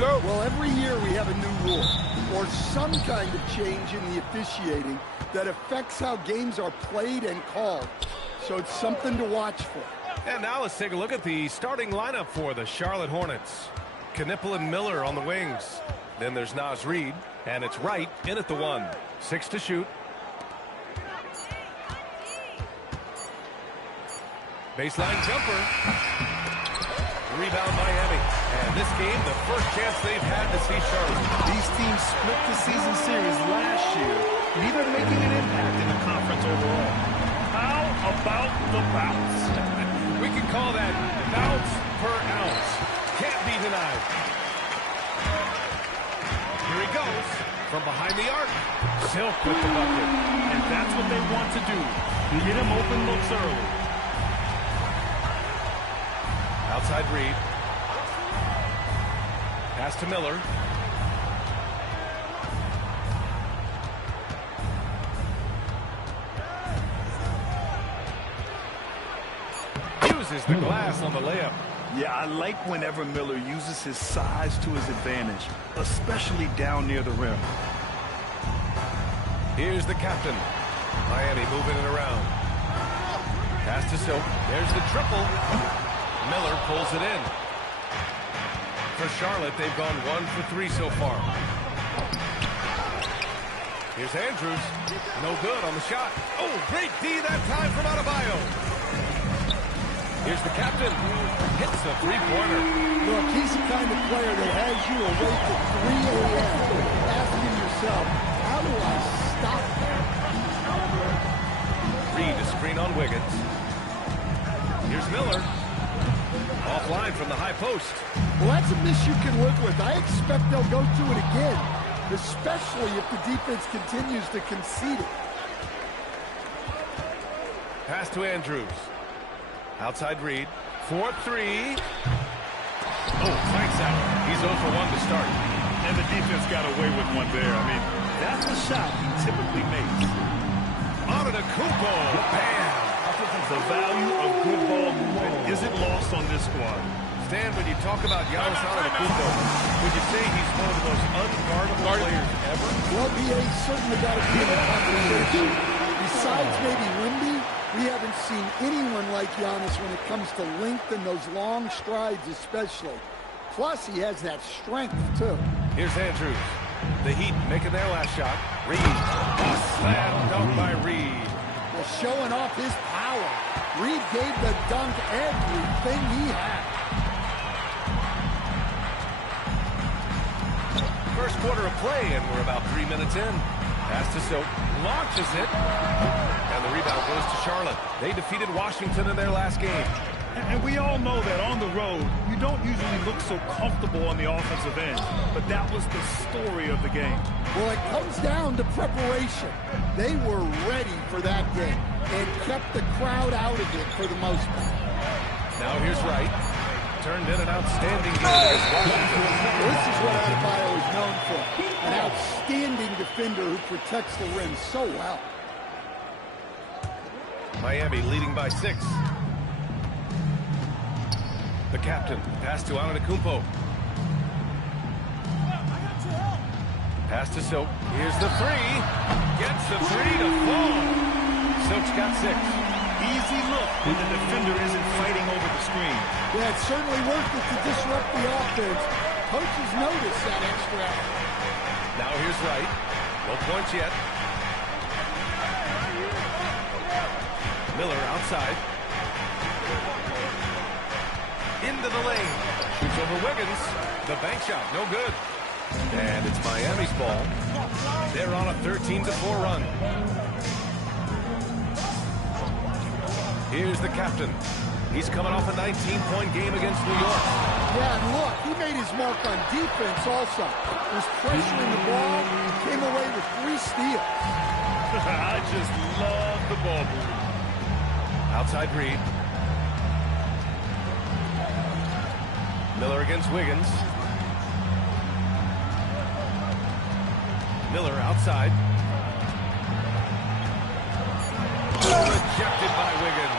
go. Well, every year we have a new rule or some kind of change in the officiating that affects how games are played and called. So it's something to watch for. And now let's take a look at the starting lineup for the Charlotte Hornets. Knipple and Miller on the wings. Then there's Naz Reid, and it's Wright in at the 1. 6 to shoot. Baseline jumper. Rebound Miami. And this game, the first chance they've had to see Charlotte. These teams split the season series last year, neither making an impact in the conference overall. How about the bounce? We can call that bounce per ounce. Can't be denied. Here he goes from behind the arc. Silk with the bucket. And that's what they want to do. Get him open looks early. Outside Reid. Pass to Miller. Uses the glass on the layup. Yeah, I like whenever Miller uses his size to his advantage, especially down near the rim. Here's the captain. Miami moving it around. Pass to Silk. There's the triple. Miller pulls it in. For Charlotte, they've gone 1 for 3 so far. Here's Andrews. No good on the shot. Oh, great D that time from Adebayo. Here's the captain. Hits the three-pointer. Look, he's the kind of player that has you awake at 3 a.m. asking yourself, how do I stop that? Reid a screen on Wiggins. Here's Miller. Offline from the high post. Well, that's a miss you can live with. I expect they'll go to it again, especially if the defense continues to concede it. Pass to Andrews. Outside Reid. 4-3. Oh, Frank's out. He's 0 for 1 to start. And the defense got away with one there. I mean, that's the shot he typically makes. Antetokounmpo. Bam! The value of good ball movement isn't lost on this squad. Stan, when you talk about Giannis Antetokounmpo, would you say he's one of the most unguardable players ever? Well, BA's certainly got to be in the conversation. Besides maybe Wemby, we haven't seen anyone like Giannis when it comes to length and those long strides especially. Plus, he has that strength, too. Here's Andrews. The Heat making their last shot. Reid. A slam dunk by Reid. Well, showing off his power. Reid gave the dunk everything he had. First quarter of play, and we're about 3 minutes in. Pass to Silk. Launches it. And the rebound goes to Charlotte. They defeated Washington in their last game. And we all know that on the road, you don't usually look so comfortable on the offensive end. But that was the story of the game. Well, it comes down to preparation. They were ready for that game and kept the crowd out of it for the most part. Now here's Wright. Turned in an outstanding game against Washington. This is what Adebayo is known for. An outstanding defender who protects the rim so well. Miami leading by 6. The captain. Pass to Antetokounmpo. Pass to Silk. Here's the 3. Gets the 3 to fall. Silk's got 6. Easy look when the defender isn't fighting over the screen. Yeah, it's certainly worth it to disrupt the offense. Coaches notice that extra effort. Now here's Wright. No points yet. Miller outside. Into the lane. Shoots over Wiggins. The bank shot, no good. And it's Miami's ball. They're on a 13-4 run. Here's the captain. He's coming off a 19-point game against New York. Yeah, and look, he made his mark on defense also. Was pressuring the ball, came away with 3 steals. I just love the ball movement. Outside Reid. Miller against Wiggins. Miller outside. Rejected by Wiggins.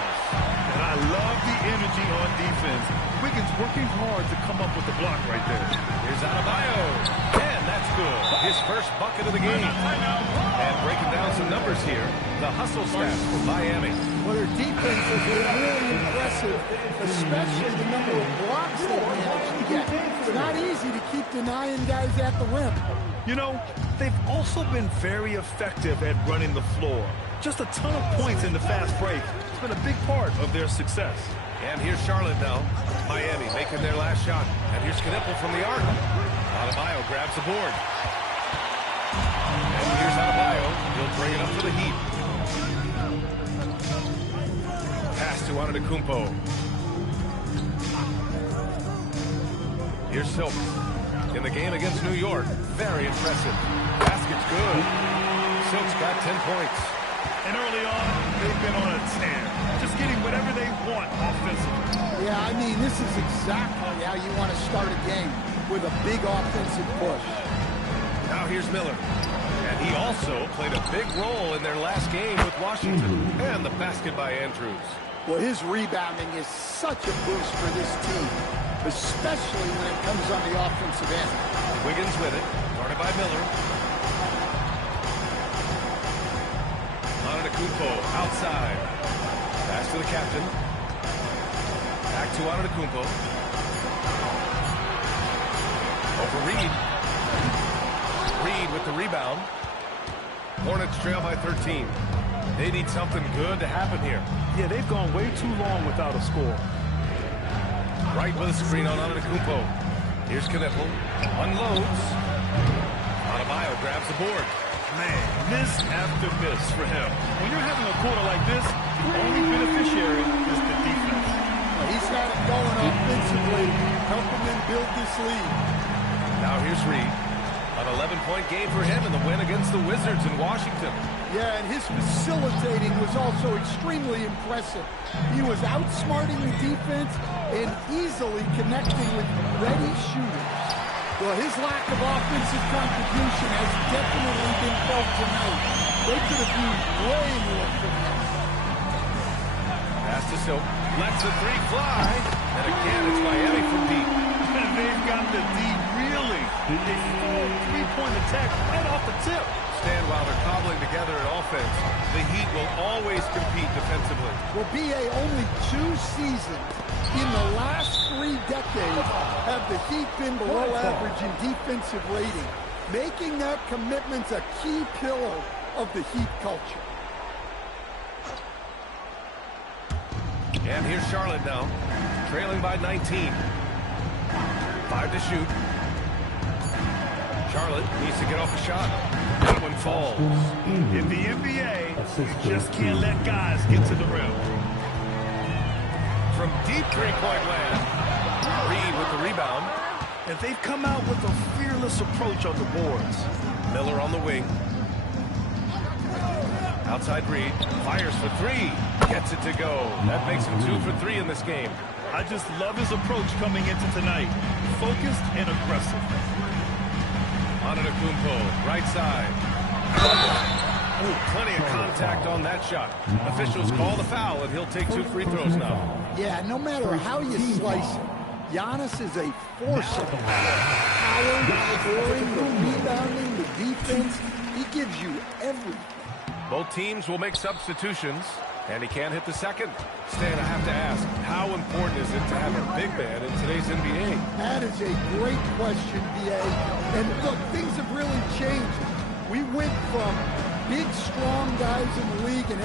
And I love the energy on defense. Wiggins working hard to come up with the block right there. Here's Adebayo. And that's good. His first bucket of the game. And breaking down some numbers here, the hustle stats for Miami. Well, their defense has been really impressive, especially the number of blocks they've managed to get. It's not easy to keep denying guys at the rim. You know, they've also been very effective at running the floor. Just a ton of points in the fast break. It's been a big part of their success. And here's Charlotte now. Miami making their last shot. And here's Knipple from the arc. Adebayo grabs the board. And here's Adebayo. He'll bring it up to the Heat. Pass to Antetokounmpo. Here's Silk. In the game against New York, very impressive. Basket's good. Silk's got 10 points. And early on, they've been on a tear. Just getting whatever they want offensively. Yeah, I mean, this is exactly how you want to start a game, with a big offensive push. Now here's Miller. And he also played a big role in their last game with Washington. And the basket by Andrews. Well, his rebounding is such a boost for this team, especially when it comes on the offensive end. Wiggins with it, guarded by Miller. Antetokounmpo outside. Pass to the captain. Back to Antetokounmpo. Over Reed. Reed with the rebound. Hornets trail by 13. They need something good to happen here. Yeah, they've gone way too long without a score. Right with a screen on Antetokounmpo. Here's Knipple. Unloads. Adebayo grabs the board. Man, miss after miss for him. When you're having a quarter like this, the only beneficiary is the defense. He's got it going offensively, helping them build this lead. Now here's Reed. An 11-point game for him in the win against the Wizards in Washington. Yeah, and his facilitating was also extremely impressive. He was outsmarting the defense and easily connecting with ready shooters. Well, his lack of offensive contribution has definitely been felt tonight. They could have used way more from him. Pass to Silk. Lets the three fly. And again, it's Miami from deep. And they've got the D reeling. They full three-point attack right off the tip. Stand while they're cobbling together an offense. The Heat will always compete defensively. Well, B.A., only 2 seasons in the last 3 decades have the Heat been below average in defensive rating, making that commitment a key pillar of the Heat culture. And here's Charlotte now, trailing by 19. 5 to shoot. Charlotte needs to get off a shot. That one falls. In the NBA, you just can't let guys get to the rim. From deep three-point land, Reed with the rebound. And they've come out with a fearless approach on the boards. Miller on the wing. Outside Reed, fires for 3. Gets it to go. That makes him 2 for 3 in this game. I just love his approach coming into tonight. Focused and aggressive. Antetokounmpo, right side. Plenty of contact on that shot. Officials call the foul, and he'll take 2 free throws now. Yeah, no matter how you slice it, Giannis is a force of power, scoring, the rebounding, the defense. He gives you everything. Both teams will make substitutions, and he can't hit the second. Stan, I have to ask, how important is it to have a big man in today's NBA? That is a great question, B.A. And look, things have really changed. We went from big, strong guys in the league and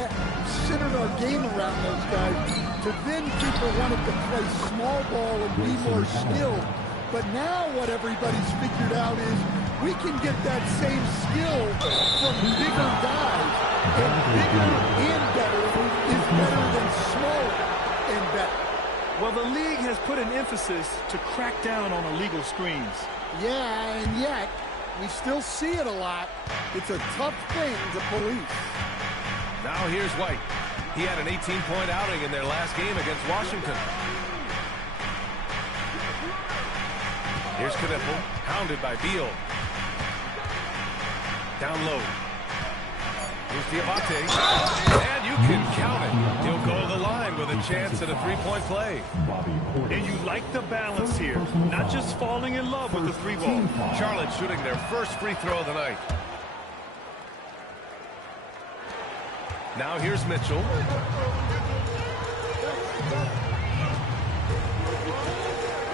centered our game around those guys to then people wanted to play small ball and be more skilled. But now what everybody's figured out is we can get that same skill from bigger guys. And bigger and better is better than smaller and better. Well, the league has put an emphasis to crack down on illegal screens. Yeah, and yet we still see it a lot. It's a tough thing to police. Now here's White. He had an 18-point outing in their last game against Washington. Here's Knipple, hounded by Beal. Down low. Here's Diabate. And you can count it. He'll go to the line with a chance at a three-point play. And you like the balance here, not just falling in love with the three ball. Charlotte shooting their first free throw of the night. Now here's Mitchell.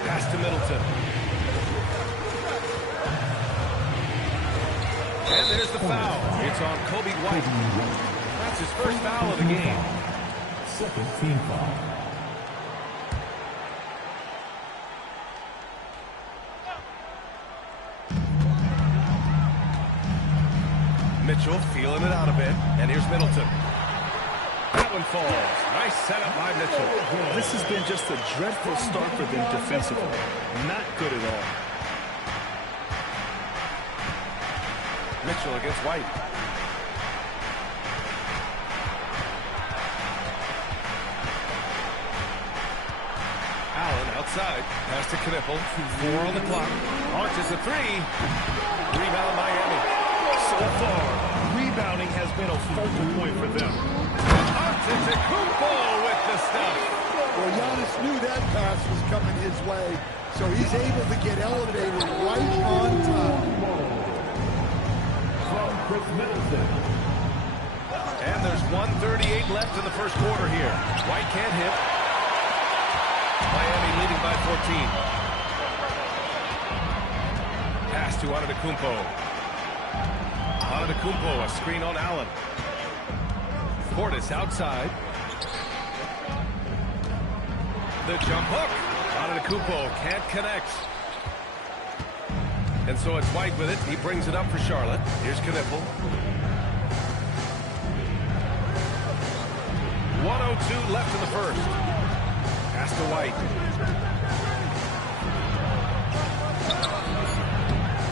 Pass to Middleton. And there's the foul. It's on Coby White. That's his first foul of the game. Second team foul. Mitchell feeling it out a bit. And here's Middleton. That one falls. Nice setup by Mitchell. This has been just a dreadful start for them defensively. Not good at all. Mitchell against White. Allen outside. Pass to Kniffel. 4 on the clock. Launches a three. Rebound Miami. So far, rebounding has been a focal point for them. Antetokounmpo with the stuff. Well, Giannis knew that pass was coming his way, so he's able to get elevated right on time. Chris Middleton. And there's 1:38 left in the first quarter here. White can't hit. Miami leading by 14. Pass to Antetokounmpo. Antetokounmpo, a screen on Allen. Portis outside. The jump hook. Antetokounmpo can't connect. And so it's White with it. He brings it up for Charlotte. Here's Kniffel. 1:02 left in the first. Pass to White.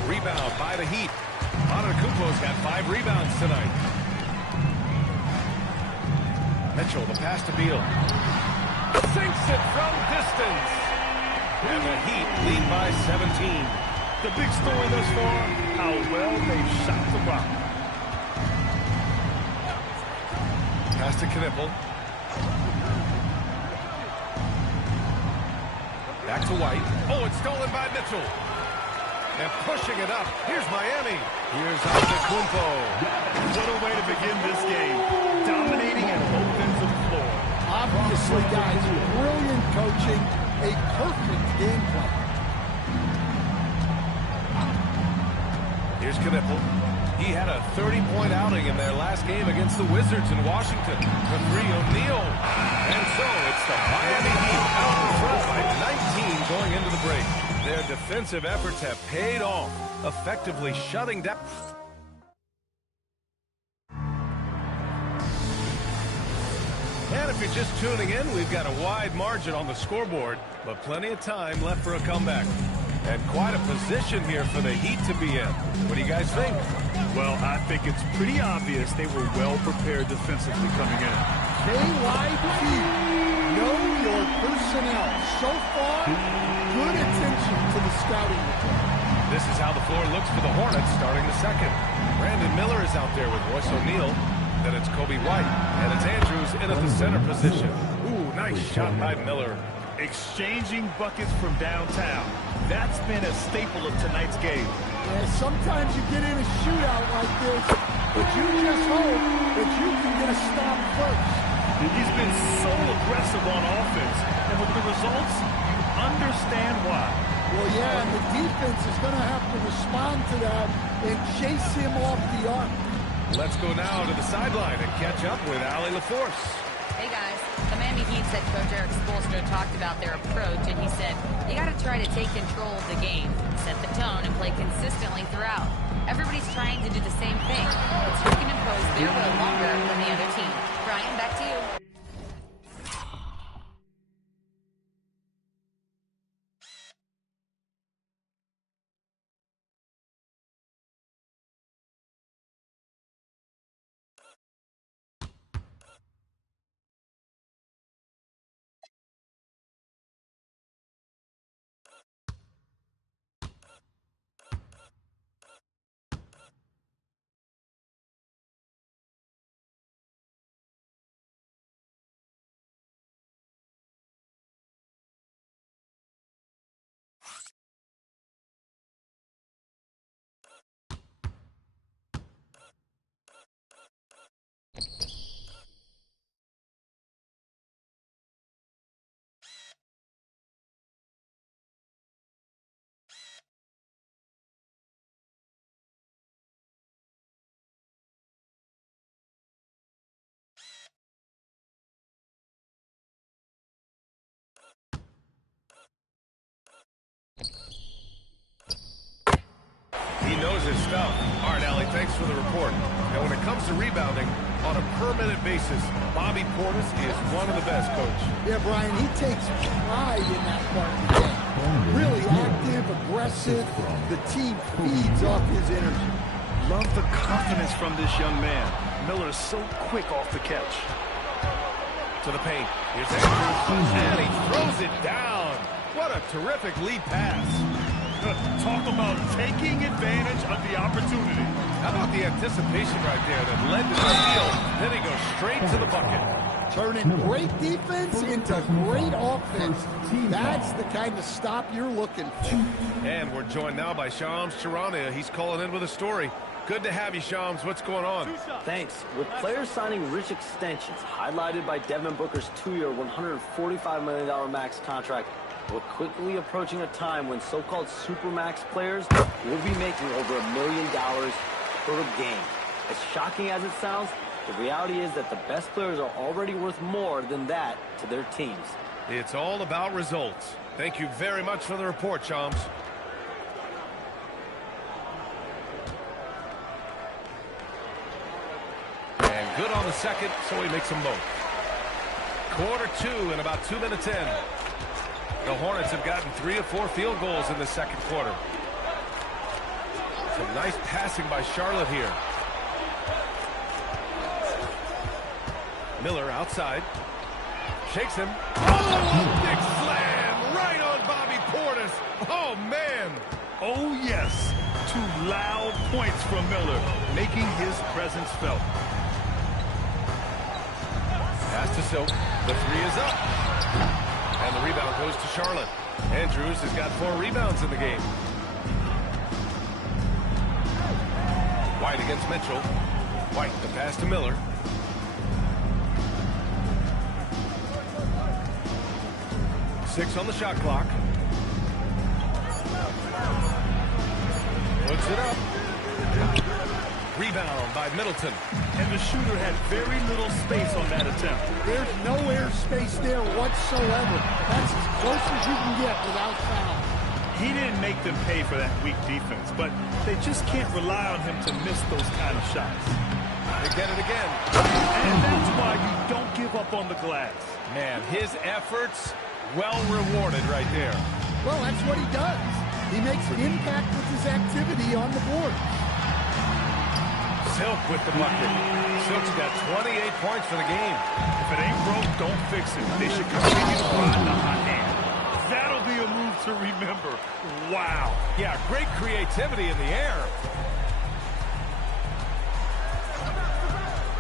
Rebound by the Heat. Antetokounmpo's got 5 rebounds tonight. Mitchell, the pass to Beal. Sinks it from distance. And the Heat lead by 17. The big story thus far, how well they've shot the rock. Pass to Kniffel. Back to White. Oh, it's stolen by Mitchell. And pushing it up. Here's Miami. Here's Antetokounmpo. What a way to begin this game. Dominating at both ends of the floor. Obviously, guys, brilliant coaching, a perfect game plan. Here's Kniffel. He had a 30-point outing in their last game against the Wizards in Washington. The three, O'Neal. And so it's the Miami Heat out in front by 19 going into the break. Their defensive efforts have paid off, effectively shutting down. And if you're just tuning in, we've got a wide margin on the scoreboard, but plenty of time left for a comeback. And quite a position here for the Heat to be in. What do you guys think? Well, I think it's pretty obvious they were well prepared defensively coming in. KYP, know your personnel. So far, good attention to the scouting report. This is how the floor looks for the Hornets starting the second. Brandon Miller is out there with Royce O'Neal. Then it's Coby White. And it's Andrews in at the center position. Ooh, nice shot by Miller. Exchanging buckets from downtown. That's been a staple of tonight's game. Yeah, sometimes you get in a shootout like this, but you just hope that you can get a stop first. He's been so aggressive on offense, and with the results, you understand why. Well, yeah, and the defense is going to have to respond to that and chase him off the arc. Let's go now to the sideline and catch up with Allie LaForce. Hey guys, the Miami Heat head coach Eric Spoelstra talked about their approach, and he said, you got to try to take control of the game, set the tone, and play consistently throughout. Everybody's trying to do the same thing. It's who can impose their will longer than the other team. Brian, back to you. for the report. And when it comes to rebounding, on a per-minute basis, Bobby Portis is one of the best, Coach. Yeah, Brian, he takes pride in that part of the game. Really active, aggressive. The team feeds off his energy. Love the confidence from this young man. Miller is so quick off the catch. To the paint. Here's Andrews. And he throws it down. What a terrific lead pass. Talk about taking advantage of the opportunity. How about the anticipation right there that led to the steal? Then he goes straight to the bucket. Turning great defense into great offense. That's the kind of stop you're looking for. And we're joined now by Shams Charania. He's calling in with a story. Good to have you, Shams. What's going on? Thanks. With players signing rich extensions, highlighted by Devin Booker's 2-year, $145 million max contract, we're quickly approaching a time when so-called supermax players will be making over $1 million per game. As shocking as it sounds, the reality is that the best players are already worth more than that to their teams. It's all about results. Thank you very much for the report, Shams. And good on the second, so he makes them both. Quarter 2 and about 2 minutes in. The Hornets have gotten 3 of 4 field goals in the second quarter. Some nice passing by Charlotte here. Miller outside. Shakes him. Oh, big slam right on Bobby Portis. Oh, man. Oh, yes. 2 loud points from Miller, making his presence felt. Pass to Silk. The 3 is up. And the rebound goes to Charlotte. Andrews has got 4 rebounds in the game. White against Mitchell. White, the pass to Miller. Six on the shot clock. Puts it up. Rebound by Middleton. And the shooter had very little space on that attempt. There's no air space there whatsoever. That's as close as you can get without foul. He didn't make them pay for that weak defense, but they just can't rely on him to miss those kind of shots. They get it again. And that's why you don't give up on the glass. Man, his efforts well rewarded right there. Well, that's what he does. He makes an impact with his activity on the board. Silk with the bucket. Silk's got 28 points for the game. If it ain't broke, don't fix it. They should continue to ride the hot hand. That'll be a move to remember. Wow. Yeah, great creativity in the air.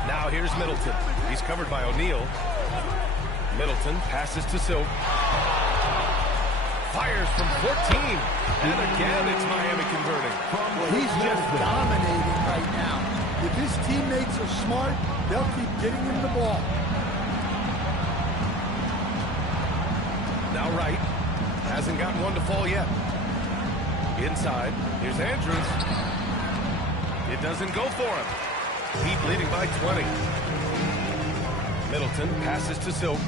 Now here's Middleton. He's covered by O'Neal. Middleton passes to Silk. Fires from 14. And again, it's Miami converting. Well, he's just dominating right now. If his teammates are smart, they'll keep getting him the ball. Now Wright. Hasn't gotten one to fall yet. Inside. Here's Andrews. It doesn't go for him. Heat leading by 20. Middleton passes to Silk.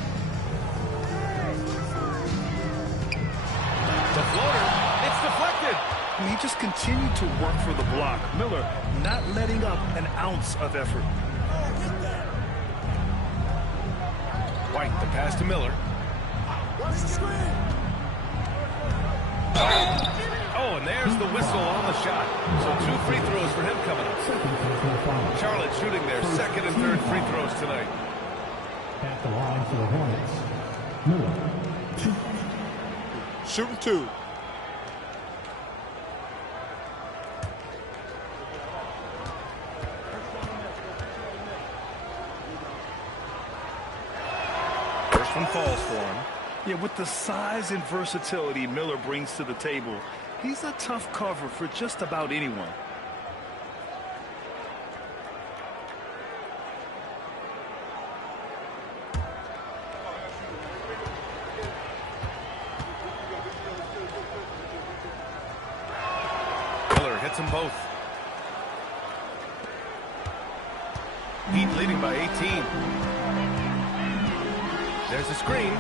The floater. It's deflected. He just continued to work for the block. Miller not letting up an ounce of effort. White, the pass to Miller. Oh, and there's the whistle on the shot. So 2 free throws for him coming up. Charlotte shooting their second and third free throws tonight. At the line for the Hornets, Miller. Shooting 2. First one falls for him. Yeah, with the size and versatility Miller brings to the table, he's a tough cover for just about anyone. Miller hits them both. Heat leading by 18. There's a screen.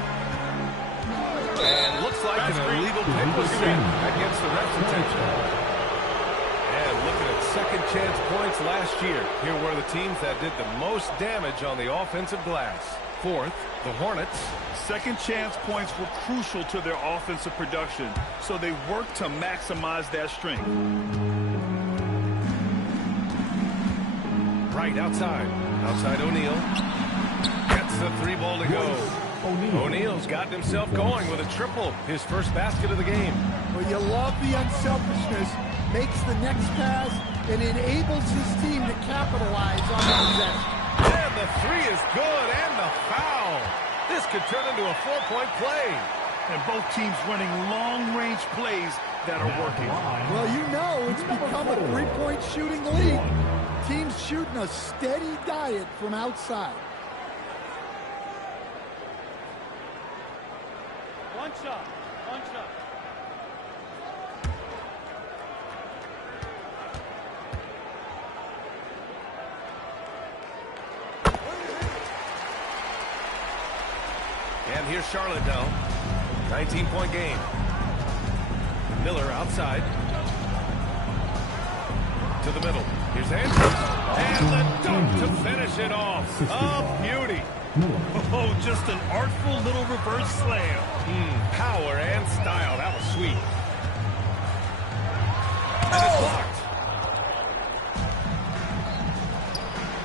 And looks like an illegal pick was set against the ref's attention. And looking at second chance points last year. Here were the teams that did the most damage on the offensive glass. Fourth, the Hornets. Second chance points were crucial to their offensive production, so they worked to maximize that strength. Right outside. Outside O'Neal. Gets the three ball to go. O'Neal's gotten himself going with a triple. His first basket of the game. Well, you love the unselfishness. Makes the next pass and enables his team to capitalize on the possession. And the three is good, and the foul. This could turn into a 4-point play. And both teams running long-range plays that are working. Well, you know it's become a three-point shooting league. Teams shooting a steady diet from outside. One shot. One shot. And here's Charlotte now. 19-point game. Miller outside. To the middle. Here's Andrews. And the dunk to finish it off. A beauty. Oh, just an artful little reverse slam. Power and style. That was sweet. And it's blocked.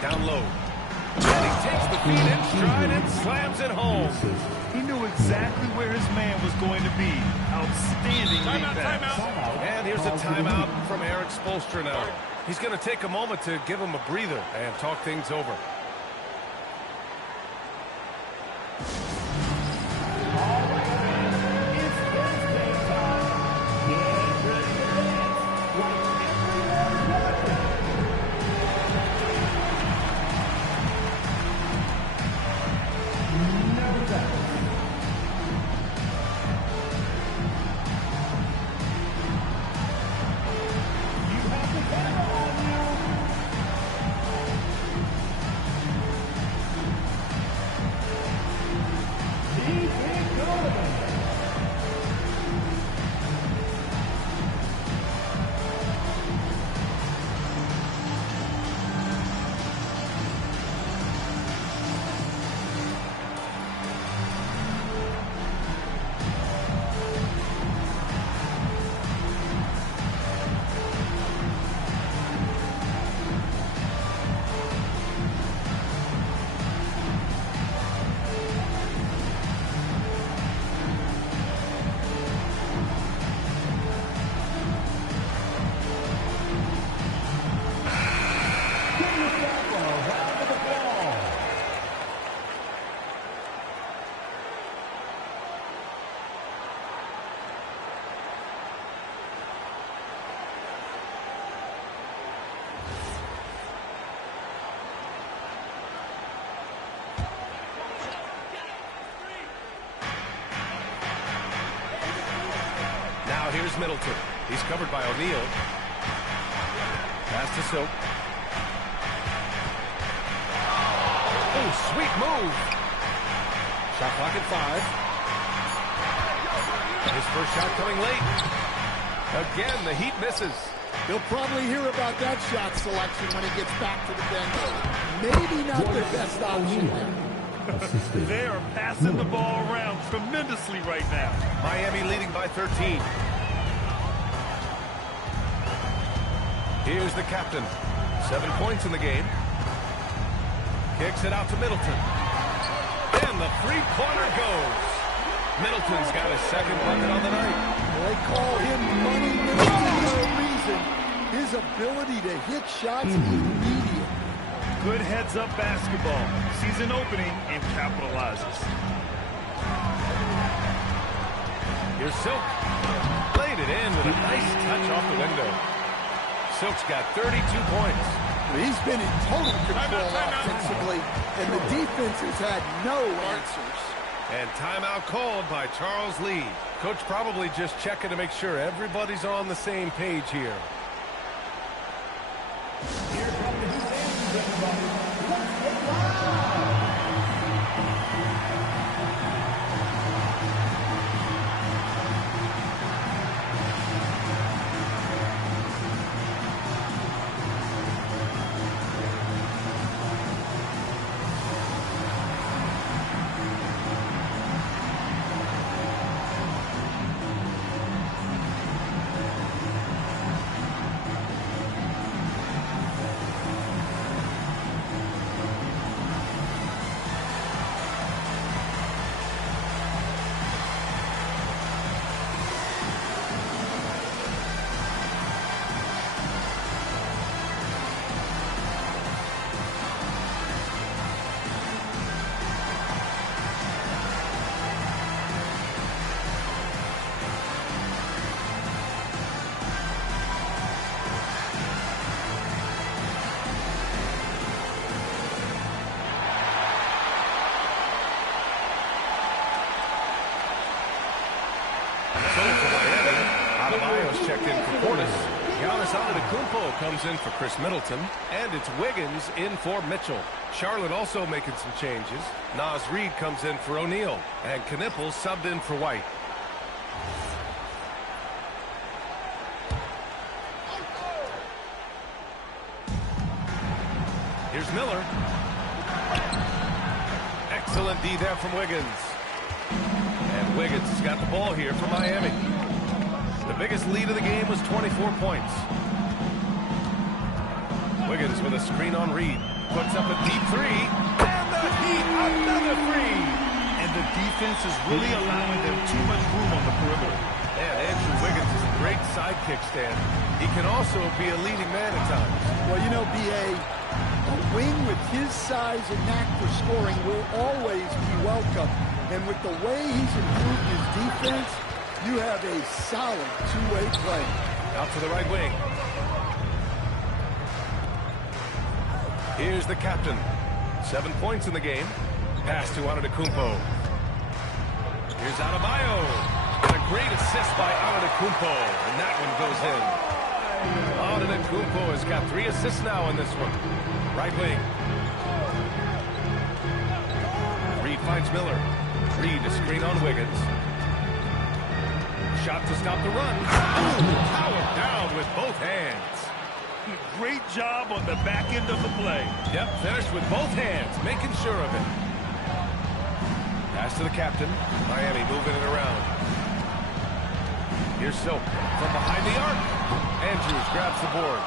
Down low. And he takes the feet in stride and slams it home. He knew exactly where his man was going to be. Outstanding defense. And here's a timeout from Eric Spoelstra now. He's going to take a moment to give him a breather and talk things over. Here's Middleton. He's covered by O'Neal. Pass to Silk. Oh, sweet move. Shot clock at 5. His first shot coming late. Again, the Heat misses. He'll probably hear about that shot selection when he gets back to the bench. Maybe not their best option there. They are passing the ball around tremendously right now. Miami leading by 13. Here's the captain. 7 points in the game. Kicks it out to Middleton. And the three-pointer goes. Middleton's got his second bucket on the night. They call him Money Middleton for a reason. His ability to hit shots immediate. Good heads-up basketball. Sees an opening and capitalizes. Here's Silk. Played it in with a nice touch off the window. Silk's got 32 points. He's been in total control offensively, and the defense has had no answers. And timeout called by Charles Lee. Coach probably just checking to make sure everybody's on the same page here. Here come the Hoosiers, everybody. Let's get live. Adebayo's checked in for Portis. Giannis Antetokounmpo comes in for Chris Middleton. And it's Wiggins in for Mitchell. Charlotte also making some changes. Naz Reid comes in for O'Neal. And Knippel subbed in for White. Here's Miller. Excellent D there from Wiggins. And Wiggins has got the ball here for Miami. The biggest lead of the game was 24 points. Wiggins with a screen on Reed. Puts up a deep three. And the Heat, another three. And the defense is really allowing them too much room on the perimeter. And Andrew Wiggins is a great sidekick stand. He can also be a leading man at times. Well, you know, B.A., a wing with his size and knack for scoring will always be welcome. And with the way he's improved his defense, you have a solid two-way play. Out to the right wing. Here's the captain. 7 points in the game. Pass to Antetokounmpo. Here's Adebayo. And a great assist by Antetokounmpo. And that one goes in. Antetokounmpo has got 3 assists now in this one. Right wing. Reed finds Miller. Reed to screen on Wiggins. Shot to stop the run. Powered down with both hands. Great job on the back end of the play. Yep, finished with both hands, making sure of it. Pass to the captain. Miami moving it around. Here's Silk from behind the arc. Andrews grabs the board.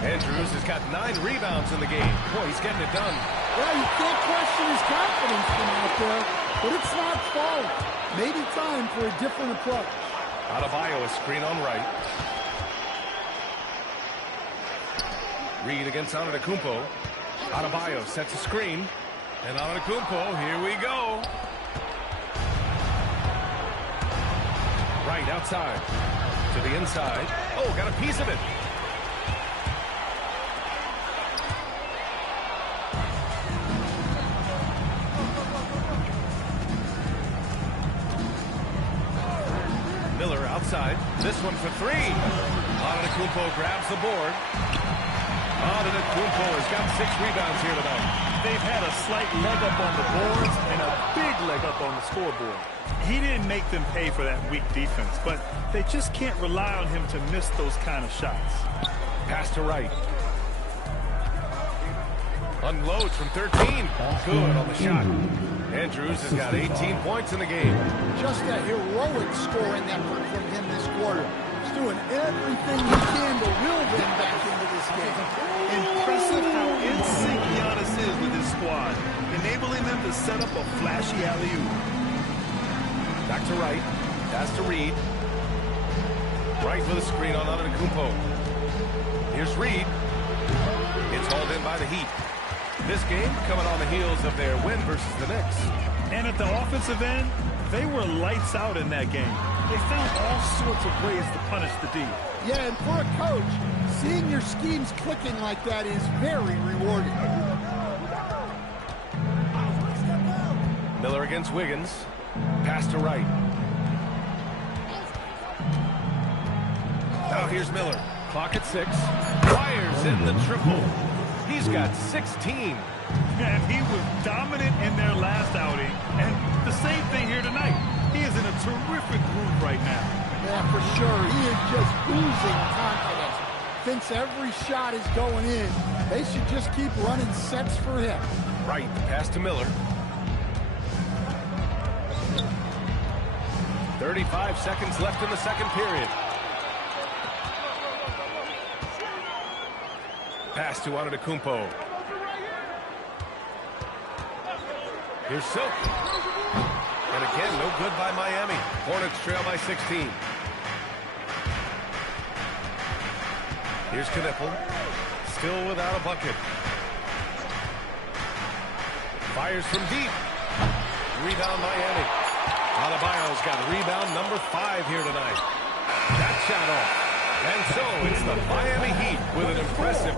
Andrews has got 9 rebounds in the game. Boy, he's getting it done. Well, you can't question his confidence from out there, but it's not falling. Maybe time for a different approach. Adebayo a screen on right. Reed against Antetokounmpo. Adebayo sets a screen. And Antetokounmpo, here we go. Right outside. To the inside. Oh, got a piece of it. Miller outside. This one for 3. Antetokounmpo grabs the board. Antetokounmpo has got 6 rebounds here tonight. They've had a slight leg up on the boards and a big leg up on the scoreboard. He didn't make them pay for that weak defense, but they just can't rely on him to miss those kind of shots. Pass to right. Unloads from 13. Good on the shot. Andrews has got 18 points in the game. Just a heroic scoring effort from him this quarter. He's doing everything he can to will them back into this game. Impressive how in sync Giannis is with his squad, enabling them to set up a flashy alley-oop. Back to right. Pass to Reed. Right with a screen on Antetokounmpo. Here's Reed. It's hauled in by the Heat. This game coming on the heels of their win versus the Knicks. And at the offensive end, they were lights out in that game. They found all sorts of ways to punish the D. Yeah, and for a coach, seeing your schemes clicking like that is very rewarding. Miller against Wiggins. Pass to right. Now here's Miller. Clock at 6. Fires in the triple. He's got 16. And he was dominant in their last outing. And the same thing here tonight. He is in a terrific groove right now. Yeah, for sure. He is just oozing confidence. Thinks every shot is going in. They should just keep running sets for him. Right, pass to Miller. 35 seconds left in the second period. Pass to Antetokounmpo. Here's Silk. And again, no good by Miami. Hornets trail by 16. Here's Knippel. Still without a bucket. Fires from deep. Rebound Miami. Adebayo's got rebound number 5 here tonight. That shot off. And so it's the Miami Heat with an impressive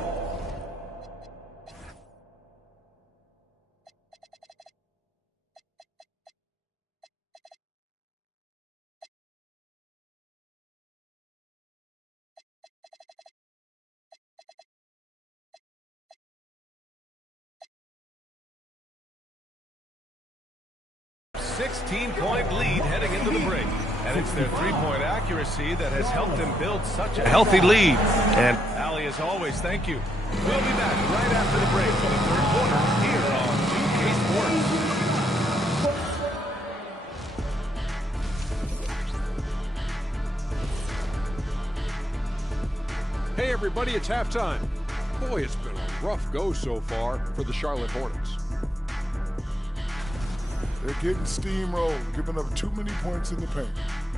16-point lead heading into the break. And it's their three-point accuracy that has helped them build such a healthy lead. And Allie, as always, thank you. We'll be back right after the break for the third quarter here on 2K Sports. Hey everybody, it's halftime. Boy, it's been a rough go so far for the Charlotte Hornets. They're getting steamrolled, giving up too many points in the paint.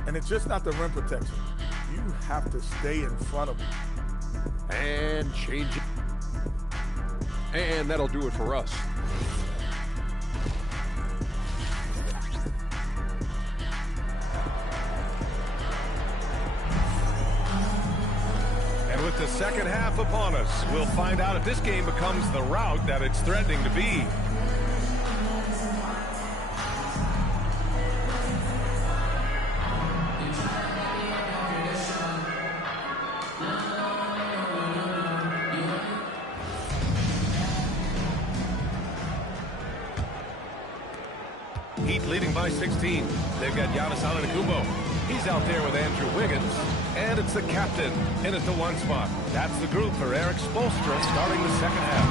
And it's just not the rim protection. You have to stay in front of them. And change it. And that'll do it for us. And with the second half upon us, we'll find out if this game becomes the rout that it's threatening to be. Heat leading by 16. They've got Giannis Antetokounmpo. He's out there with Andrew Wiggins. And it's the captain in at the one spot. That's the group for Eric Spoelstra starting the second half.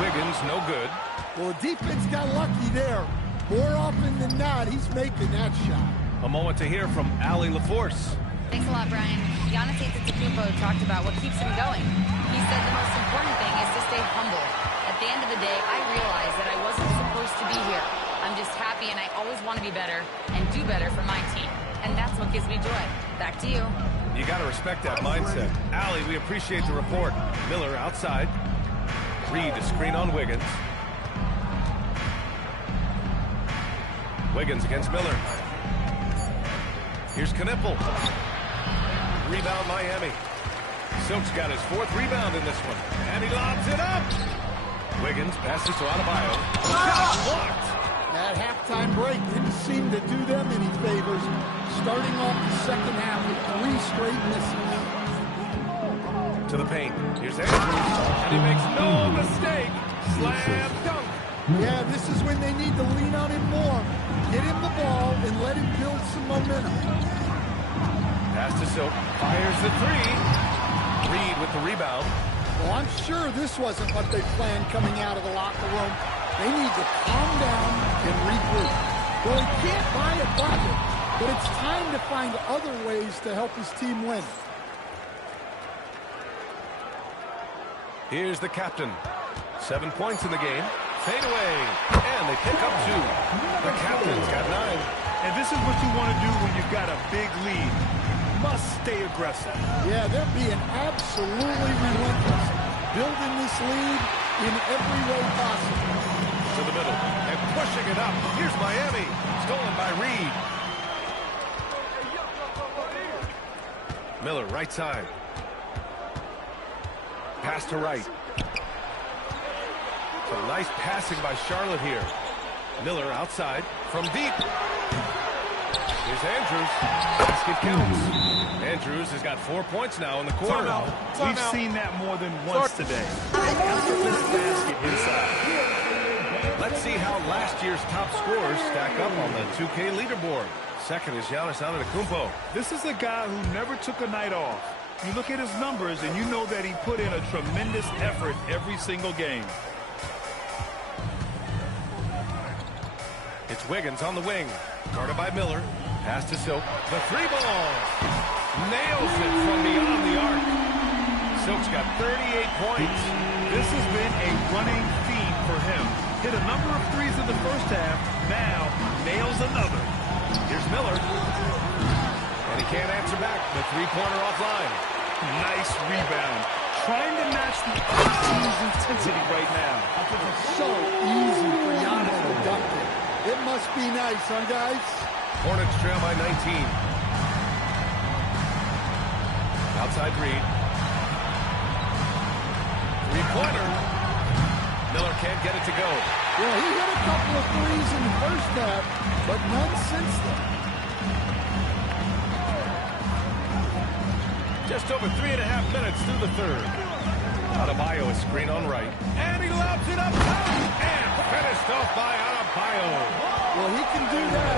Wiggins, no good. Well, the defense got lucky there. More often than not, he's making that shot. A moment to hear from Allie LaForce. Thanks a lot, Brian. Giannis Antetokounmpo talked about what keeps him going. He said the most important thing is to stay humble. At the end of the day, I realized that I wasn't supposed to be here. I'm just happy, and I always want to be better and do better for my team. And that's what gives me joy. Back to you. You got to respect that mindset. Allie, we appreciate the report. Miller outside. Reed to screen on Wiggins. Wiggins against Miller. Here's Knipple. Rebound Miami. Silk's got his fourth rebound in this one. And he lobs it up. Wiggins passes to Adebayo. Shot blocked. That halftime break didn't seem to do them any favors. Starting off the second half with 3 straight misses. To the paint. Here's Andrews. And he makes no mistake. Slam dunk. Yeah, this is when they need to lean on him more. Get him the ball and let him build some momentum. Pass to Silk. Fires the three. Reed with the rebound. Well, I'm sure this wasn't what they planned coming out of the locker room. They need to calm down and regroup. Well, he can't buy a bucket, but it's time to find other ways to help his team win. Here's the captain. 7 points in the game. Fade away. And they pick up 2. The captain's got 9. And this is what you want to do when you've got a big lead. You must stay aggressive. Yeah, they're being absolutely relentless. Building this lead in every way possible. To the middle. And pushing it up. Here's Miami. Stolen by Reed. Miller, right side. Pass to right. So nice passing by Charlotte here. Miller outside from deep. Here's Andrews. Basket counts. Andrews has got 4 points now in the quarter. We've seen that more than once today. Effortless basket inside. Let's see how last year's top scorers stack up on the 2K leaderboard. Second is Giannis Antetokounmpo. This is a guy who never took a night off. You look at his numbers and you know that he put in a tremendous effort every single game. It's Wiggins on the wing. Guarded by Miller. Pass to Silk. The 3 ball. Nails it from beyond the arc. Silk's got 38 points. This has been a running theme for him. Hit a number of threes in the first half. Now nails another. Here's Miller. And he can't answer back. The 3-pointer offline. Nice rebound. Trying to match the other team's intensity right now. It's so easy for Giannis to dunk it. It must be nice, huh, guys? Hornets trail by 19. Outside Reed. 3-pointer. Miller can't get it to go. Yeah, he hit a couple of threes in the first half, but none since then. Just over 3.5 minutes through the third. Adebayo is screen on right. And he lobs it up top. And finished off by Adebayo. Well, he can do that.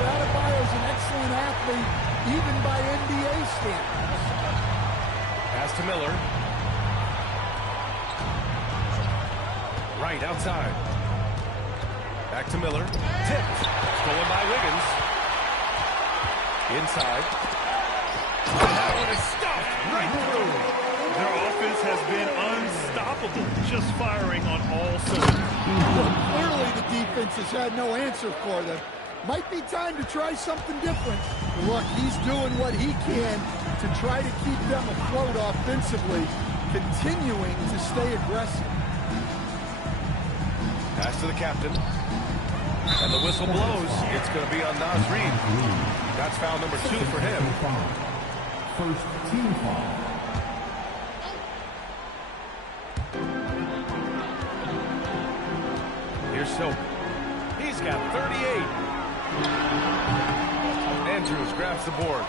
outside. Back to Miller. Tipped. Stolen by Wiggins. Inside. That one is stuffed right through. Their offense has been unstoppable, just firing on all cylinders. Well, clearly the defense has had no answer for them. Might be time to try something different. Look, he's doing what he can to try to keep them afloat offensively, continuing to stay aggressive. Pass to the captain. And the whistle blows. It's going to be on Naz Reid. That's foul number 2 for him. First team foul. Here's Silk. He's got 38. Andrews grabs the board.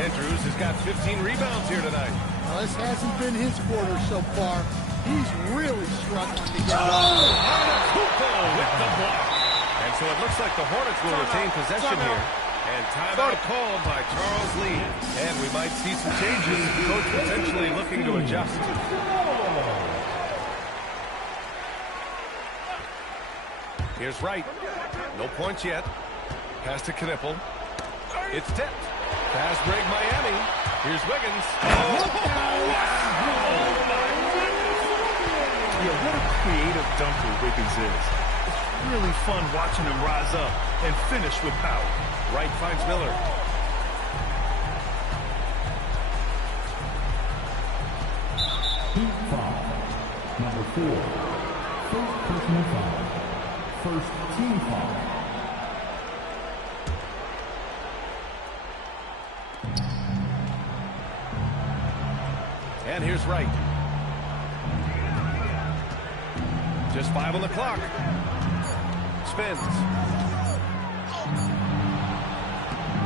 Andrews has got 15 rebounds here tonight. Well, this hasn't been his quarter so far. He's really struggling to get Antetokounmpo with the block. And so it looks like the Hornets will retain possession here. And timeout called by Charles Lee. And we might see some changes. Coach potentially looking to adjust. Here's Wright. No points yet. Pass to Knipple. It's tipped. Pass break Miami. Here's Wiggins. Oh, my goodness. Yeah, what a creative dunker Wiggins is. It's really fun watching him rise up and finish with power. Wright finds Miller. Team foul. Number 4. First personal foul. First team foul. And here's Wright. Just 5 on the clock. Spins.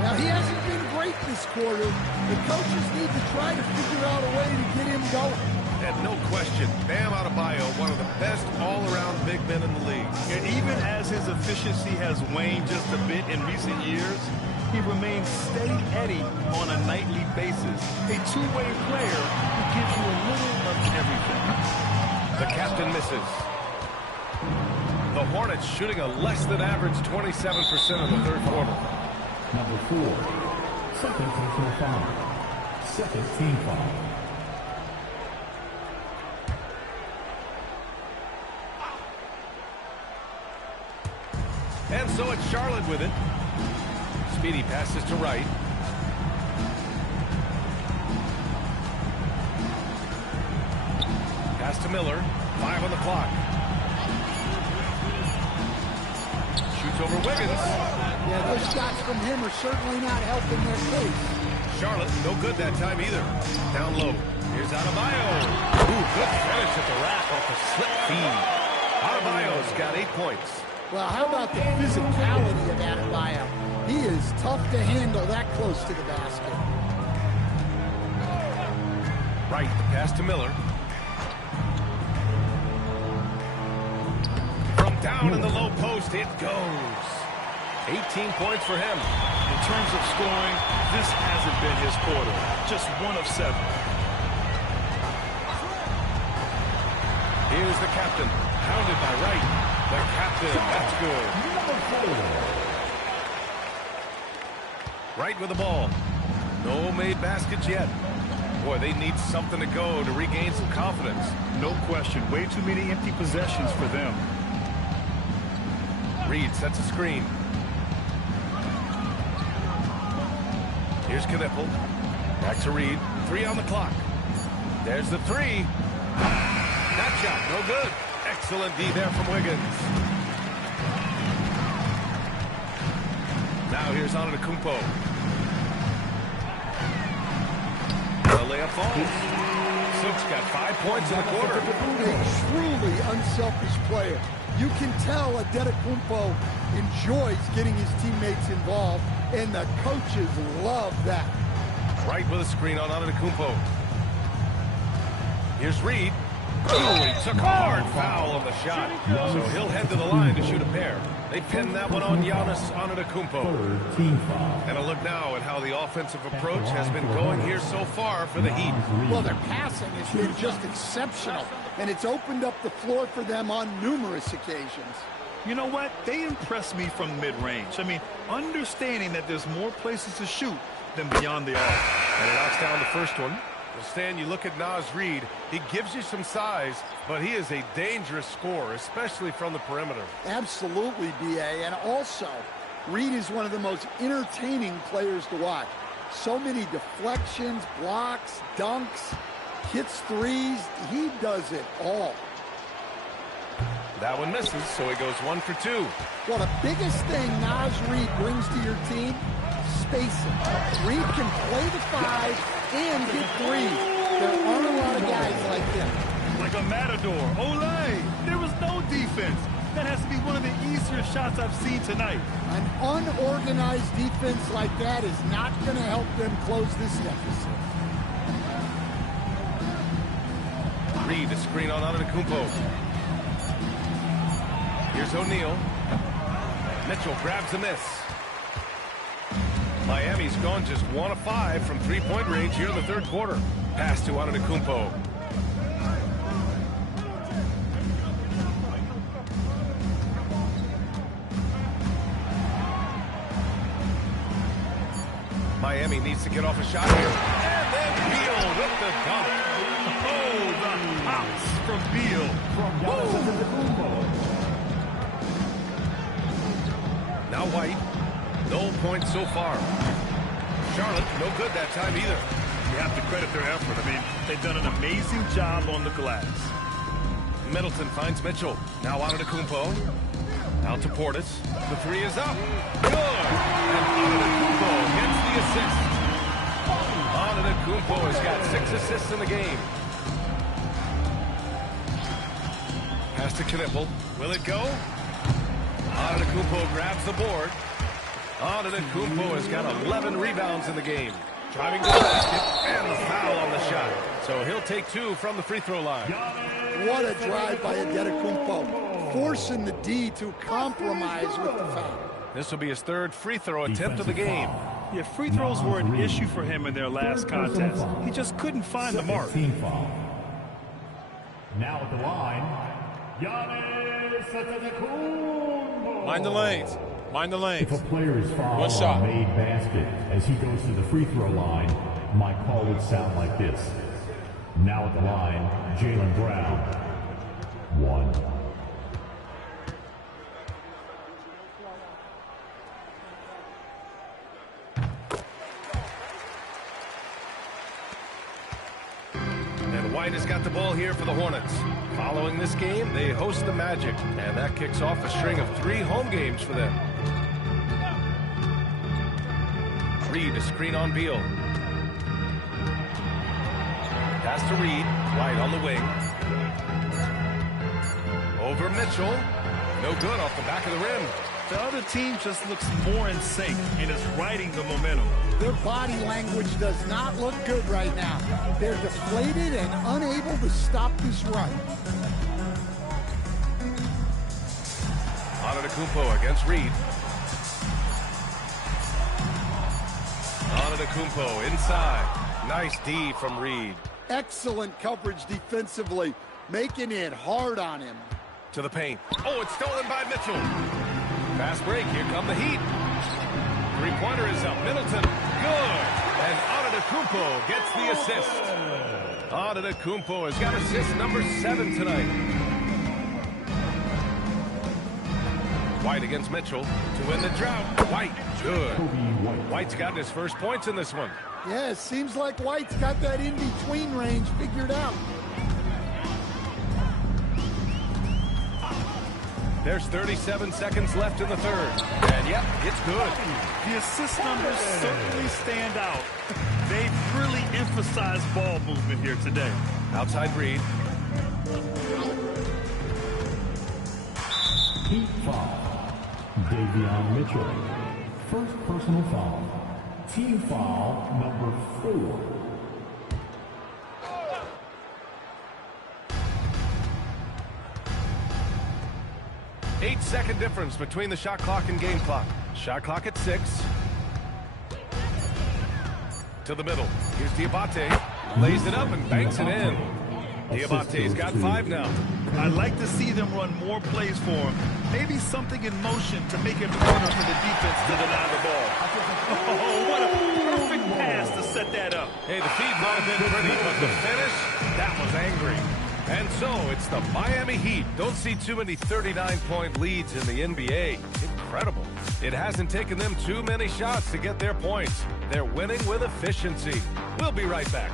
Now, he hasn't been great this quarter. The coaches need to try to figure out a way to get him going. And no question, Bam Adebayo, one of the best all-around big men in the league. And even as his efficiency has waned just a bit in recent years, he remains steady Eddie on a nightly basis. A two-way player who gives you a little of everything. The captain misses. The Hornets shooting a less than average 27% in the third quarter. Number 4. Second personal foul. Second team foul. And so it's Charlotte with it. Speedy passes to Wright. Pass to Miller. 5 on the clock. Shoots over Wiggins. Yeah, those shots from him are certainly not helping their case. Charlotte, no good that time either. Down low. Here's Adebayo. Ooh, good finish at the rack off the slip feed. Adebayo's got 8 points. Well, how about the physicality of Adebayo? He is tough to handle that close to the basket. Right, the pass to Miller. From down in the low post, it goes. 18 points for him. In terms of scoring, this hasn't been his quarter. Just 1 of 7. Here's the captain. Pounded by Wright. The captain, that's good. Wright with the ball. No made baskets yet. Boy, they need something to go to regain some confidence. No question. Way too many empty possessions for them. Reid sets a screen. Here's Knipple. Back to Reid. 3 on the clock. There's the 3. That shot, no good. Excellent D there from Wiggins. Now here's Antetokounmpo. The layup falls. Silk's got 5 points in the quarter. A truly unselfish player. You can tell Antetokounmpo enjoys getting his teammates involved, and the coaches love that. Right with a screen on Antetokounmpo. Here's Reid. Oh, he took a hard foul on the shot. So he'll head to the line to shoot a pair. They pin that one on Giannis Antetokounmpo. And a look now at how the offensive approach has been going here so far for the Heat. Well, their passing has been just exceptional, and it's opened up the floor for them on numerous occasions. You know what? They impress me from mid-range. I mean, understanding that there's more places to shoot than beyond the arc. And it knocks down the first one. Well, Stan, you look at Naz Reid, he gives you some size, but he is a dangerous scorer, especially from the perimeter. Absolutely, B.A. And also, Reid is one of the most entertaining players to watch. So many deflections, blocks, dunks, hits threes. He does it all. That one misses, so he goes 1 for 2. Well, the biggest thing Naz Reid brings to your team, spacing. Reid can play the 5 and hit threes. There aren't a lot of guys like him. Like a matador. Olay! There was no defense. That has to be one of the easier shots I've seen tonight. An unorganized defense like that is not going to help them close this deficit. Reid, a screen on Antetokounmpo. Here's O'Neal. Mitchell grabs a miss. Miami's gone just 1 of 5 from three-point range here in the third quarter. Pass to Antetokounmpo. Miami needs to get off a shot here. And then Beal with the dunk. Oh, the hops from Beal. Now White. No points so far. Charlotte, no good that time either. You have to credit their effort. I mean, they've done an amazing job on the glass. Middleton finds Mitchell. Now Antetokounmpo. Out to Portis. The 3 is up. Good. And Antetokounmpo gets the assist. Antetokounmpo has got 6 assists in the game. Pass to Knipple. Will it go? Antetokounmpo grabs the board. Antetokounmpo has got 11 rebounds in the game. Driving to the basket, and the foul on the shot. So he'll take 2 from the free throw line. What a drive by Antetokounmpo, forcing the D to compromise with the foul. This will be his 3rd free throw attempt of the game. Yeah, free throws were an issue for him in their last contest. He just couldn't find the mark. Now at the line, Giannis Antetokounmpo. Mind the lanes. Mind the lanes. If a player is fouled One shot. on a made basket as he goes to the free throw line, my call would sound like this. Now at the line, Jaylen Brown. 1. And White has got the ball here for the Hornets. Following this game, they host the Magic, and that kicks off a string of 3 home games for them. Reid, a screen on Beal. Pass to Reid. White on the wing. Over Mitchell. No good off the back of the rim. The other team just looks more in sync and is riding the momentum. Their body language does not look good right now. They're deflated and unable to stop this run. Antetokounmpo against Reid. Antetokounmpo inside. Nice D from Reid. Excellent coverage defensively, making it hard on him. To the paint. Oh, it's stolen by Mitchell. Fast break. Here come the Heat. Three-pointer is up. Middleton. Good. And Antetokounmpo gets the assist. Antetokounmpo has got assist number 7 tonight. White against Mitchell to win the drought. White. Good. White's gotten his first points in this one. Yeah, it seems like White's got that in-between range figured out. There's 37 seconds left in the third. And yep, it's good. The assist numbers certainly stand out. They've really emphasized ball movement here today. Outside Reid. Heat foul. Davion Mitchell. First personal foul. Team foul number 4. 8-second difference between the shot clock and game clock. Shot clock at 6. To the middle. Here's Diabate. Lays it up and banks it in. Diabate's got 5 now. I'd like to see them run more plays for him. Maybe something in motion to make it harder for the defense to deny the ball. Oh, what a perfect pass to set that up. Hey, the feed might have been pretty, but the finish, that was angry. And so it's the Miami Heat. Don't see too many 39-point leads in the NBA. Incredible. It hasn't taken them too many shots to get their points. They're winning with efficiency. We'll be right back.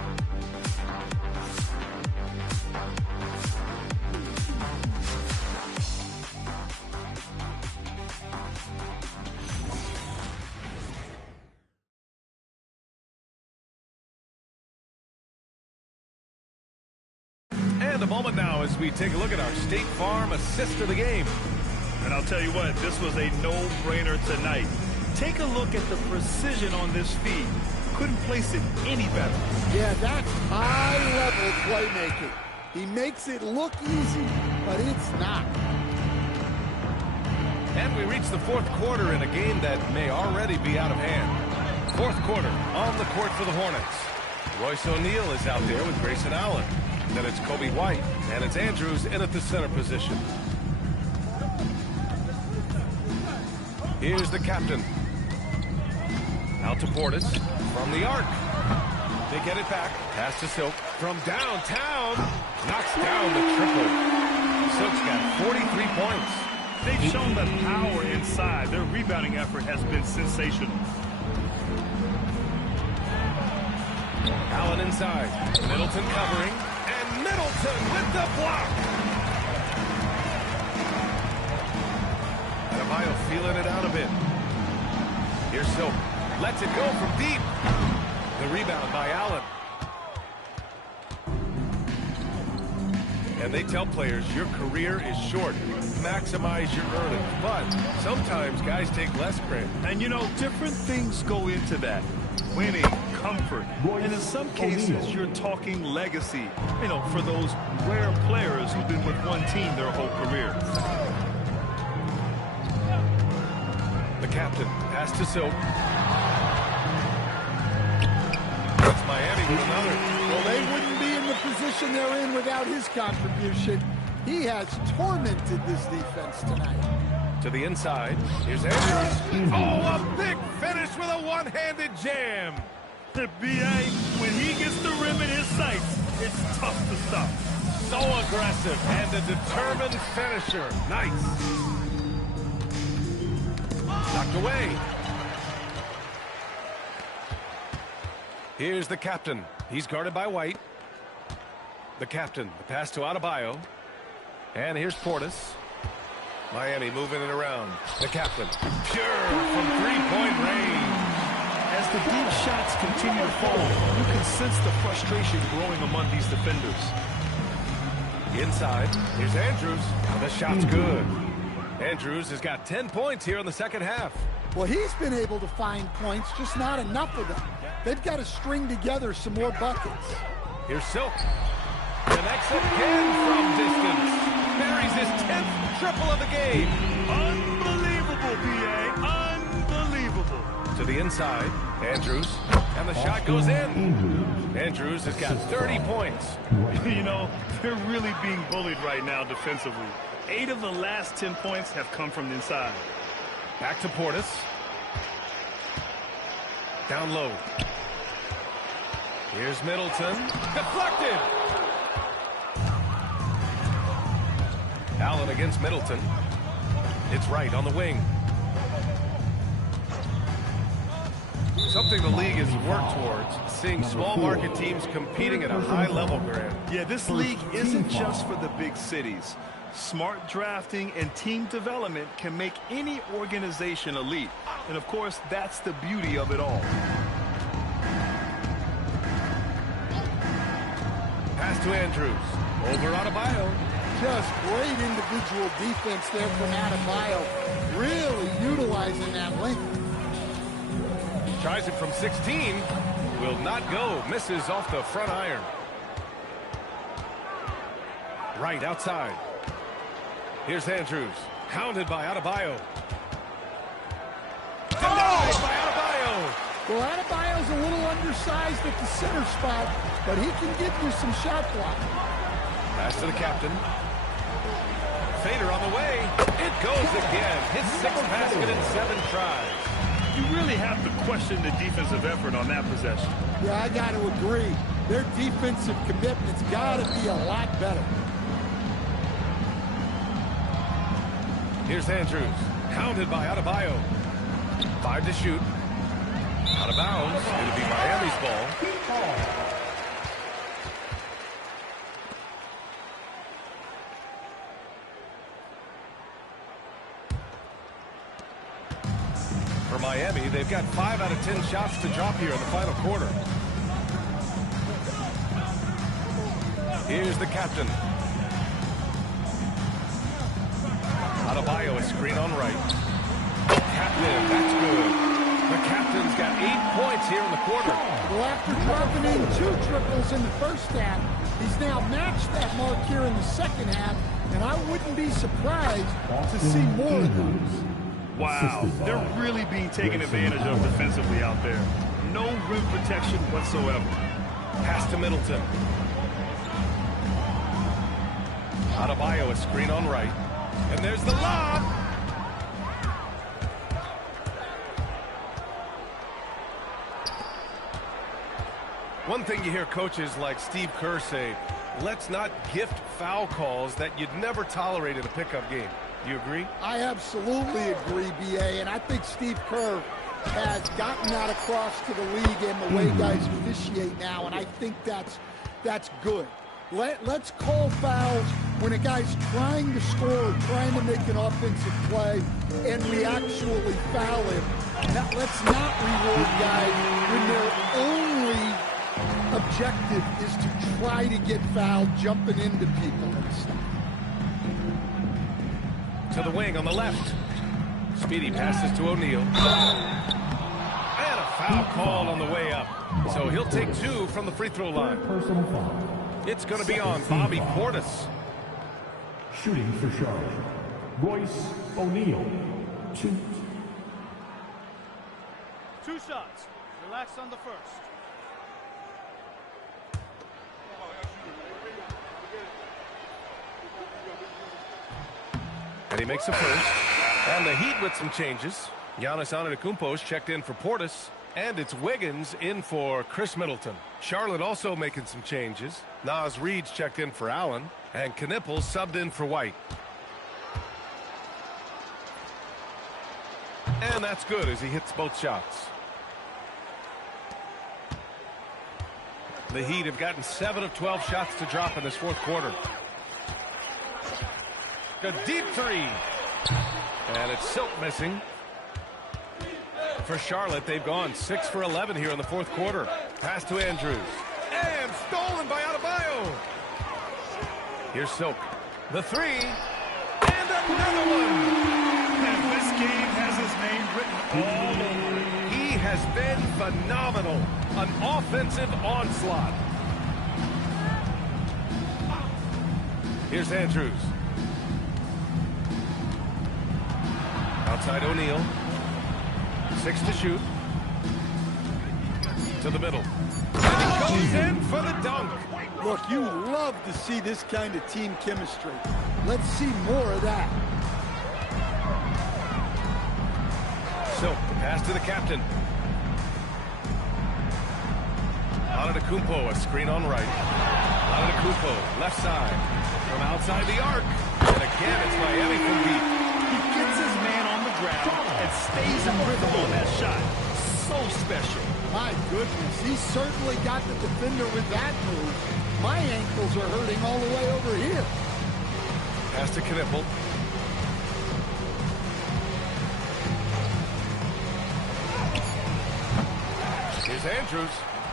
And a moment now as we take a look at our State Farm assist of the game. And I'll tell you what, this was a no-brainer tonight. Take a look at the precision on this feed. Couldn't place it any better. Yeah, that's high-level playmaking. He makes it look easy, but it's not. And we reach the fourth quarter in a game that may already be out of hand. Fourth quarter on the court for the Hornets. Royce O'Neal is out there with Grayson Allen. Then it's Kobe White, and it's Andrews in at the center position. Here's the captain. Out to Portis from the arc. They get it back. Pass to Silk from downtown. Knocks down the triple. Silk's got 43 points. They've shown the power inside. Their rebounding effort has been sensational. Allen inside. Middleton covering. And Middleton with the block. Adebayo feeling it out a bit. Here's Silk. Lets it go from deep. The rebound by Allen. And they tell players your career is short. Maximize your earnings. But sometimes guys take less credit. And, you know, different things go into that. Winning, comfort, and in some cases, you're talking legacy. You know, for those rare players who've been with one team their whole career. The captain, pass to Silk. That's Miami with another. Well, they wouldn't be in the position they're in without his contribution. He has tormented this defense tonight. To the inside. Here's Andrews. Oh, a big finish with a one-handed jam. B.A., when he gets the rim in his sights, it's tough to stop. So aggressive and a determined finisher. Nice. Knocked away. Here's the captain. He's guarded by White. The captain. The pass to Adebayo. And here's Portis. Miami moving it around. The captain. Pure from three-point range. As the deep shots continue to fall, you can sense the frustration growing among these defenders. Inside. Here's Andrews. The shot's good. Andrews has got 10 points here in the second half. Well, he's been able to find points, just not enough of them. They've got to string together some more buckets. Here's Silk. Connects again from distance. Buries his 10th triple of the game. Unbelievable, B.A. Unbelievable. To the inside. Andrews. And the shot goes in. Andrews has got 30 points. You know, they're really being bullied right now defensively. 8 of the last 10 points have come from the inside. Back to Portis. Down low. Here's Middleton. Deflected. Allen against Middleton. It's right on the wing. Something the league has worked towards, seeing small market teams competing at a high level, Grant. Yeah, this league isn't just for the big cities. Smart drafting and team development can make any organization elite. And of course, that's the beauty of it all. Pass to Andrews. Over Adebayo. Just great individual defense there from Adebayo. Really utilizing that length. Tries it from 16. Will not go. Misses off the front iron. Right outside. Here's Andrews. Hounded by Adebayo. Denied by Adebayo. Well, Adebayo's a little undersized at the center spot, but he can give you some shot block. Pass to the captain. Fader on the way. It goes again. His 6th basket in 7 tries. You really have to question the defensive effort on that possession. Yeah, I got to agree. Their defensive commitment's got to be a lot better. Here's Andrews. Hounded by Adebayo. 5 to shoot. Out of bounds. It'll be Miami's ball. For Miami, they've got 5 out of 10 shots to drop here in the final quarter. Here's the captain. Adebayo, a screen on right. Captain, that's good. The captain's got 8 points here in the quarter. Well, after dropping in 2 triples in the first half, he's now matched that mark here in the second half, and I wouldn't be surprised to see more of those. Wow, they're really being taken advantage of defensively out there. No rim protection whatsoever. Pass to Middleton. Adebayo, a screen on right. And there's the lob. One thing you hear coaches like Steve Kerr say, let's not gift foul calls that you'd never tolerate in a pickup game. Do you agree? I absolutely agree, B.A., and I think Steve Kerr has gotten that across to the league and the way guys officiate now, and I think that's good. Let's call fouls when a guy's trying to score, trying to make an offensive play, and we actually foul him. Now, let's not reward guys when their only objective is to try to get fouled, jumping into people and stuff. To the wing on the left. Speedy passes to O'Neal. And a foul called on the way up. So he'll take 2 from the free throw line. It's going to be on Bobby Portis. Shooting for Charlotte, Royce O'Neal. 2. 2 shots. Relax on the first. And he makes a first. And the Heat with some changes. Giannis Antetokounmpo's checked in for Portis. And it's Wiggins in for Chris Middleton. Charlotte also making some changes. Naz Reid's checked in for Allen. And Knippel subbed in for White. And that's good as he hits both shots. The Heat have gotten 7 of 12 shots to drop in this 4th quarter. A deep 3. And it's Silk missing. For Charlotte, they've gone 6 for 11 here in the 4th quarter. Pass to Andrews. And stolen by Adebayo. Here's Silk. The 3. And another one. And this game has his name written all over it. He has been phenomenal. An offensive onslaught. Here's Andrews. Outside O'Neal. 6 to shoot. To the middle. And he goes in for the dunk. Look, you love to see this kind of team chemistry. Let's see more of that. Silk, pass to the captain. Antetokounmpo, a screen on right. Antetokounmpo, left side. From outside the arc. And again, it's Miami from deep. He gets his man on the ground and stays in rhythm on that shot. So special. My goodness, he certainly got the defender with that move. My ankles are hurting all the way over here. Pass to Knippel. Here's Andrews.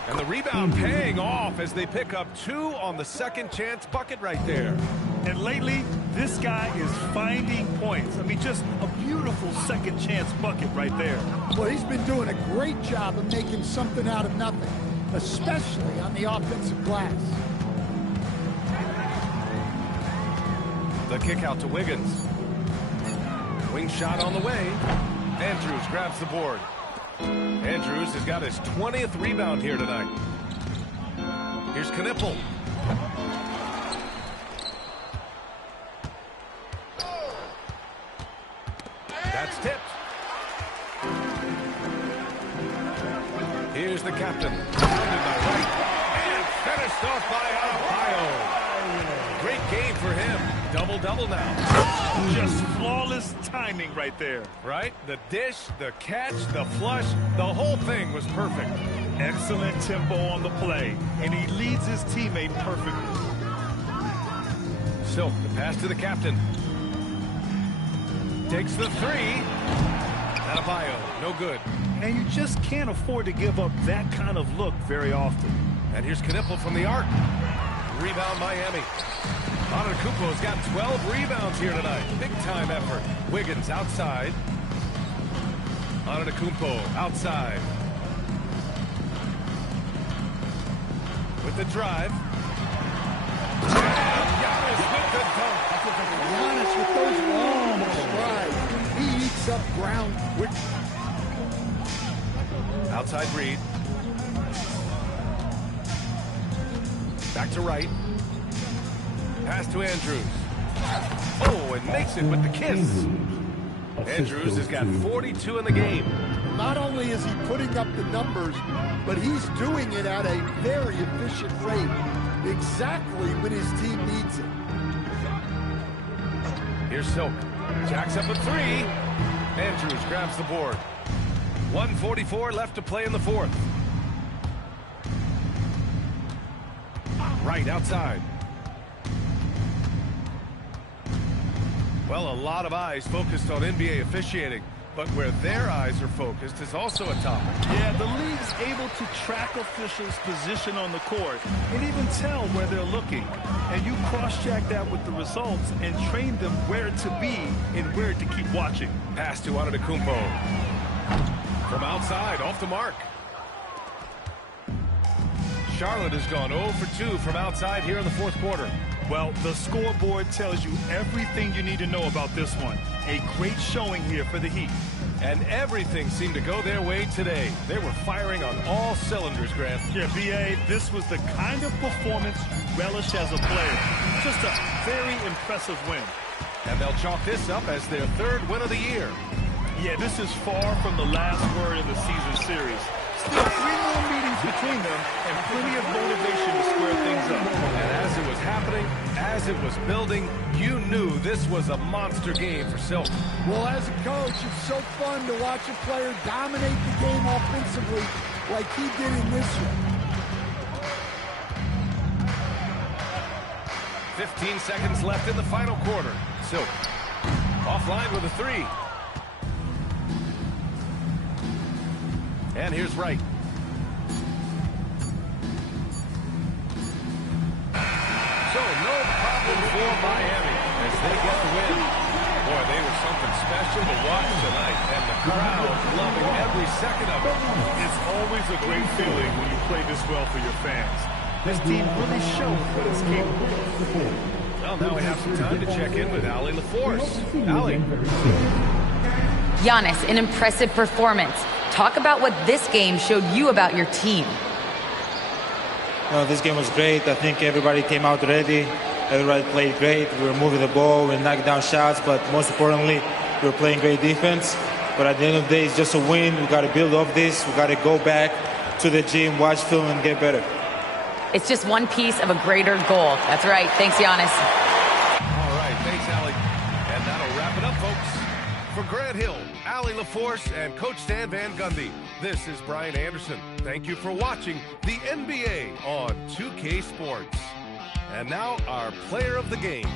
And the rebound paying off as they pick up 2 on the second chance bucket right there. And lately, this guy is finding points. I mean, just a beautiful second chance bucket right there. Well, he's been doing a great job of making something out of nothing, especially on the offensive glass. The kick out to Wiggins. Long shot on the way. Andrews grabs the board. Andrews has got his 20th rebound here tonight. Here's Knipple. That's tipped. Here's the captain. Pounded by Wright. And finished off by Adebayo. Great game for him. Double-double now. Just flawless timing right there. Right? The dish, the catch, the flush, the whole thing was perfect. Excellent tempo on the play, and he leads his teammate perfectly. Silk, the pass to the captain. Takes the three. Adebayo, no good. And you just can't afford to give up that kind of look very often. And here's Knipple from the arc. Rebound Miami. Antetokounmpo's got 12 rebounds here tonight. Big time effort. Wiggins outside. Antetokounmpo outside. With the drive. And Giannis with the dunk. Giannis with those long strides. He eats up ground quick. Outside Reed. Back to Wright. Pass to Andrews. Oh, and makes it with the kiss. Andrews has got 42 in the game. Not only is he putting up the numbers, but he's doing it at a very efficient rate. Exactly when his team needs it. Here's Silk. Jacks up a three. Andrews grabs the board. 1:44 left to play in the fourth. Right outside. Well, a lot of eyes focused on NBA officiating, but where their eyes are focused is also a topic. Yeah, the league's able to track officials' position on the court and even tell where they're looking. And you cross-check that with the results and train them where to be and where to keep watching. Pass to Antetokounmpo. From outside, off the mark. Charlotte has gone 0 for 2 from outside here in the fourth quarter. Well, the scoreboard tells you everything you need to know about this one. A great showing here for the Heat. And everything seemed to go their way today. They were firing on all cylinders, Grant. Yeah, B.A., this was the kind of performance you relish as a player. Just a very impressive win. And they'll chalk this up as their third win of the year. Yeah, this is far from the last word in the season series. Still 3 more meetings between them and plenty of motivation to square things up. And as it was happening, as it was building, you knew this was a monster game for Silk. Well, as a coach, it's so fun to watch a player dominate the game offensively like he did in this one. 15 seconds left in the final quarter. Silk offline with a three. And here's Wright. So no problem for Miami as they get the win. Boy, they were something special to watch tonight, and the crowd loving every second of it. It's always a great feeling when you play this well for your fans. This team really showed what it's capable of. Well, now we have some time to check in with Allie LaForce. Allie. Giannis, an impressive performance. Talk about what this game showed you about your team. This game was great. I think everybody came out ready. Everybody played great. We were moving the ball, we were knocking down shots, but most importantly, we were playing great defense. But at the end of the day, it's just a win. We got to build off this. We got to go back to the gym, watch film, and get better. It's just one piece of a greater goal. That's right. Thanks, Giannis. All right. Thanks, Allie. And that'll wrap it up, folks. For Grant Hill, Allie LaForce, and Coach Stan Van Gundy, this is Brian Anderson. Thank you for watching the NBA on 2K Sports. And now our player of the game.